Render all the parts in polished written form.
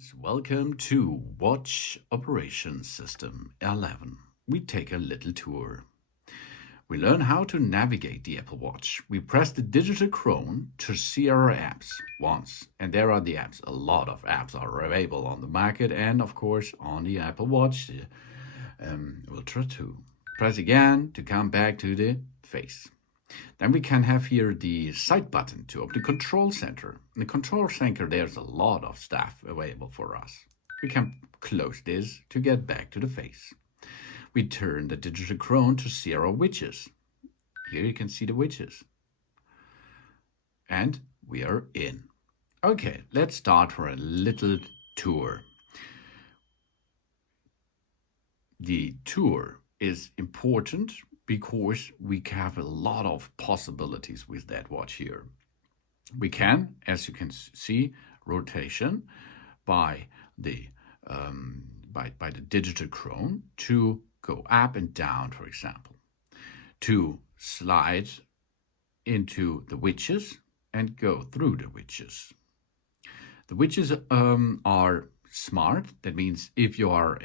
guys, welcome to Watch Operation System 11. We take a little tour. We learn how to navigate the Apple Watch. We press the digital crown to see our apps once. And there are the apps. A lot of apps are available on the market and of course on the Apple Watch Ultra 2. Press again to come back to the face. Then we can have here the side button to open the control center. In the control center, there's a lot of stuff available for us. We can close this to get back to the face. We turn the digital crown to see our widgets. Here you can see the widgets. And we are in. Okay, let's start for a little tour. The tour is important because we have a lot of possibilities with that watch here. We can, as you can see, rotation by the digital crown to go up and down, for example, to slide into the widgets and go through the widgets. The widgets are smart. That means if you are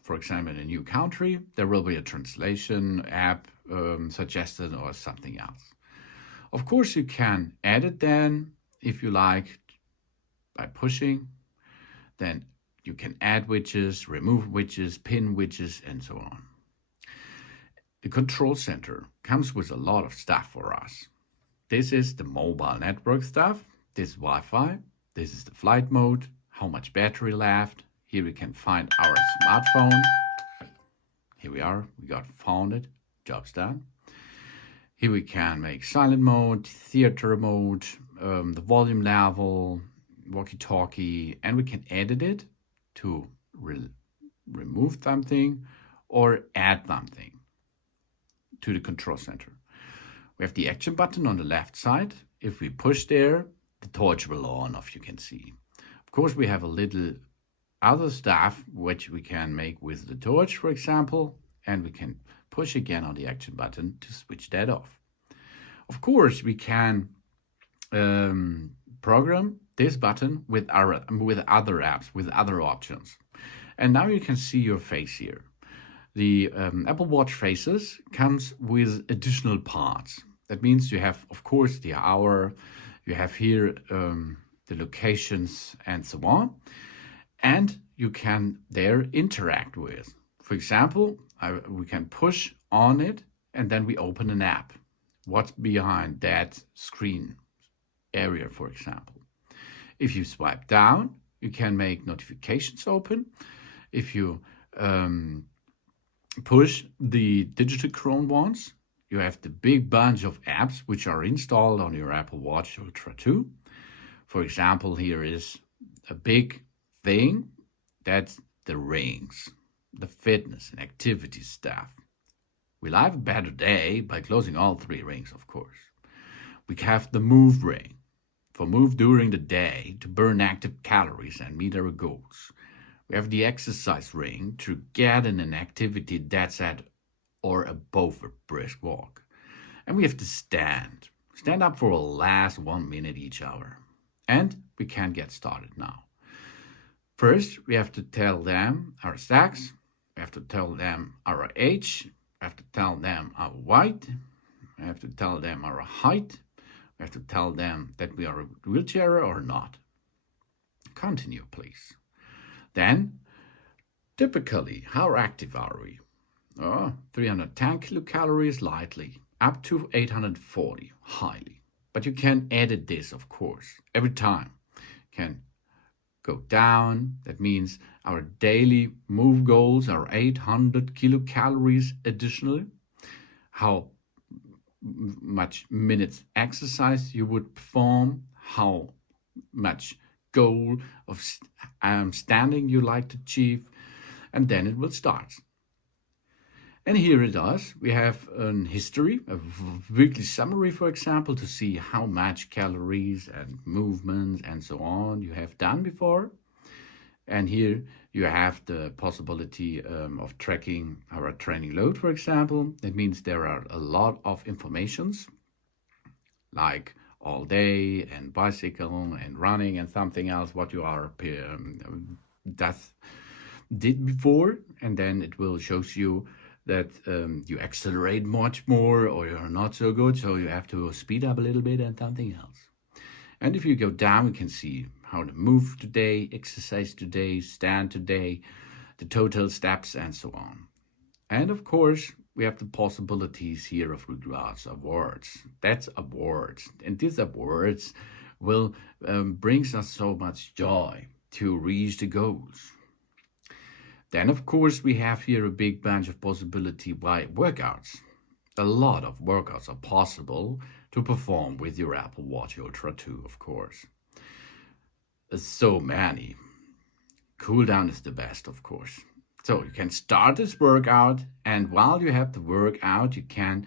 for example, in a new country, there will be a translation app suggested or something else. Of course, you can add it then, if you like, by pushing. Then you can add widgets, remove widgets, pin widgets, and so on. The control center comes with a lot of stuff for us. This is the mobile network stuff. This is Wi-Fi. This is the flight mode, how much battery left. Here we can find our smartphone. Here we are, found it, job's done. Here we can make silent mode, theater mode, the volume level, walkie-talkie, and we can edit it to remove something or add something to the control center. We have the action button on the left side. If we push there, the torch will on off, you can see. Of course, we have a little other stuff which we can make with the torch, for example, and we can push again on the action button to switch that off. Of course, we can program this button with other apps, with other options. And now you can see your face here. The Apple Watch faces comes with additional parts. That means you have, of course, the hour, you have here the locations and so on. And you can there interact with. For example, we can push on it and then we open an app. What's behind that screen area, for example. If you swipe down, you can make notifications open. If you push the digital crown once, you have the big bunch of apps which are installed on your Apple Watch Ultra 2. For example, here is a big thing, that's the rings, the fitness and activity stuff. We'll have a better day by closing all three rings, of course. We have the move ring for move during the day to burn active calories and meet our goals. We have the exercise ring to get in an activity that's at or above a brisk walk. And we have the stand up for a last 1 minute each hour. And we can get started now. First, we have to tell them our sex, we have to tell them our age, we have to tell them our weight, we have to tell them our height, we have to tell them that we are a wheelchair or not. Continue, please. Then, typically, how active are we? 310 kilocalories lightly, up to 840 highly. But you can edit this, of course, every time. You can go down. That means our daily move goals are 800 kilocalories additionally. How much minutes exercise you would perform, how much goal of standing you like to achieve, and then it will start. And here it is. We have a history, a weekly summary, for example, to see how much calories and movements and so on you have done before. And here you have the possibility of tracking our training load, for example. That means there are a lot of informations, like all day and bicycle and running and something else what you are did before, and then it will shows you that you accelerate much more or you're not so good, so you have to speed up a little bit and something else. And if you go down, you can see how to move today, exercise today, stand today, the total steps, and so on. And of course, we have the possibilities here of regards awards. That's awards. And these awards will brings us so much joy to reach the goals. Then, of course, we have here a big bunch of possibility by workouts. A lot of workouts are possible to perform with your Apple Watch Ultra 2, of course. So many. Cool down is the best, of course. So you can start this workout, and while you have the workout, you can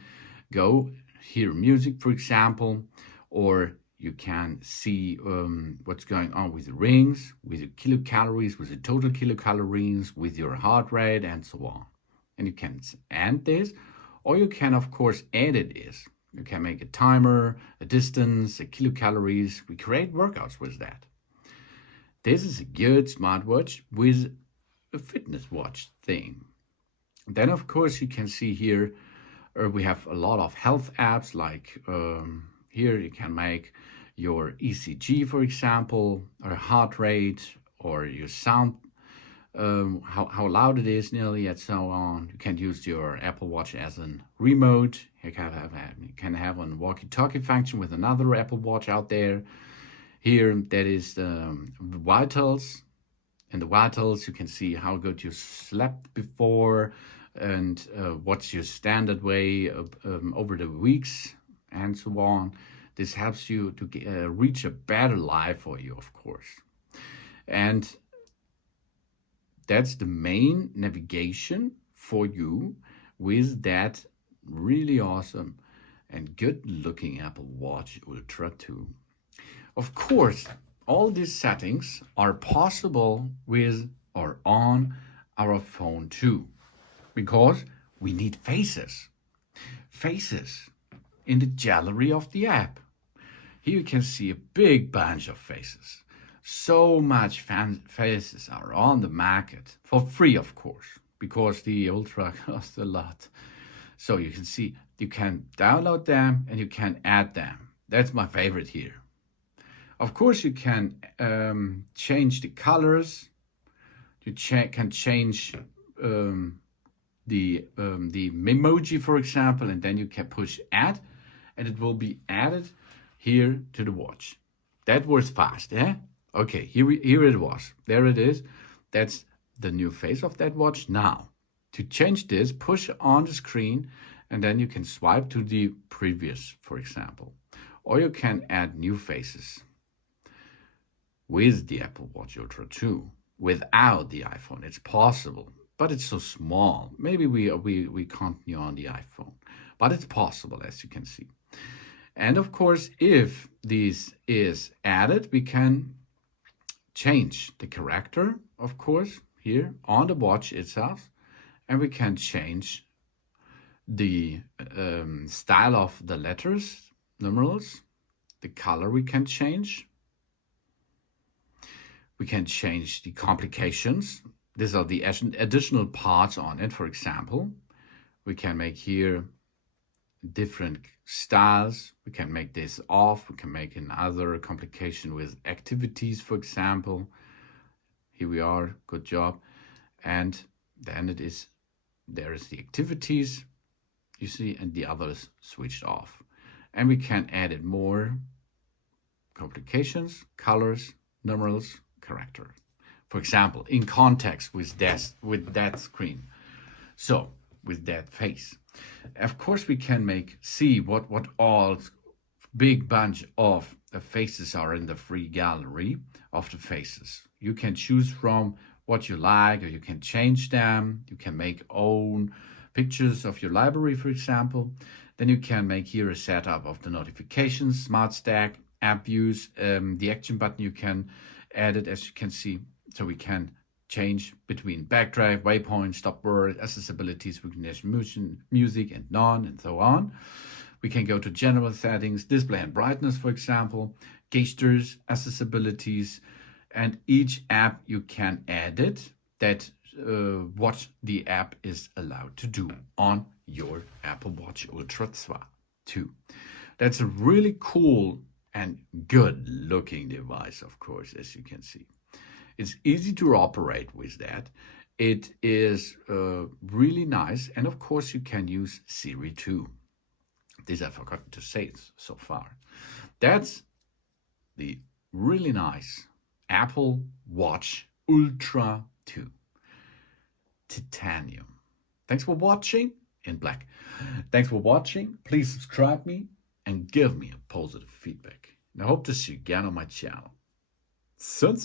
go hear music, for example, or you can see what's going on with the rings, with the kilocalories, with the total kilocalories, with your heart rate, and so on. And you can end this, or you can, of course, edit this. You can make a timer, a distance, a kilocalories. We create workouts with that. This is a good smartwatch with a fitness watch thing. Then, of course, you can see here we have a lot of health apps, like here you can make your ECG, for example, or heart rate, or your sound, how loud it is nearly, and so on. You can use your Apple Watch as a remote. You can have a walkie-talkie function with another Apple Watch out there. Here, that is the vitals. In the vitals, you can see how good you slept before and what's your standard way over the weeks and so on. This helps you to reach a better life for you, of course. And that's the main navigation for you with that really awesome and good-looking Apple Watch Ultra 2. Of course, all these settings are possible with or on our phone too, because we need faces. Faces in the gallery of the app. Here you can see a big bunch of faces. So much faces are on the market for free, of course, because the Ultra costs a lot. So you can see, you can download them and you can add them. That's my favorite here. Of course, you can change the colors. You can change the emoji, for example, and then you can push add, and it will be added here to the watch. That was fast, eh? Okay, here it was. There it is. That's the new face of that watch. Now, to change this, push on the screen, and then you can swipe to the previous, for example. Or you can add new faces with the Apple Watch Ultra 2. Without the iPhone, it's possible, but it's so small. Maybe we continue on the iPhone, but it's possible, as you can see. And of course, if this is added, we can change the character, of course, here on the watch itself, and we can change the style of the letters, numerals, the color we can change. We can change the complications. These are the additional parts on it. For example, we can make here different styles. We can make this off. We can make another complication with activities, for example. Here we are, good job. And then there is the activities, you see, and the others switched off. And we can add it more complications, colors, numerals, character. For example, in context with that screen. So with that face. Of course, we can see what all big bunch of faces are in the free gallery of the faces. You can choose from what you like, or you can change them. You can make own pictures of your library, for example. Then you can make here a setup of the notifications, smart stack, app views, the action button you can add it, as you can see. So we can change between backdrive, waypoint, stop word, accessibilities, recognition, motion, music, and none, and so on. We can go to general settings, display and brightness, for example, gestures, accessibilities, and each app you can edit that what the app is allowed to do on your Apple Watch Ultra 2. That's a really cool and good looking device, of course, as you can see. It's easy to operate with that. It is really nice. And of course, you can use Siri too. This I forgot to say so far. That's the really nice Apple Watch Ultra 2 Titanium. Thanks for watching in black. Thanks for watching. Please subscribe me and give me a positive feedback. And I hope to see you again on my channel. Soon.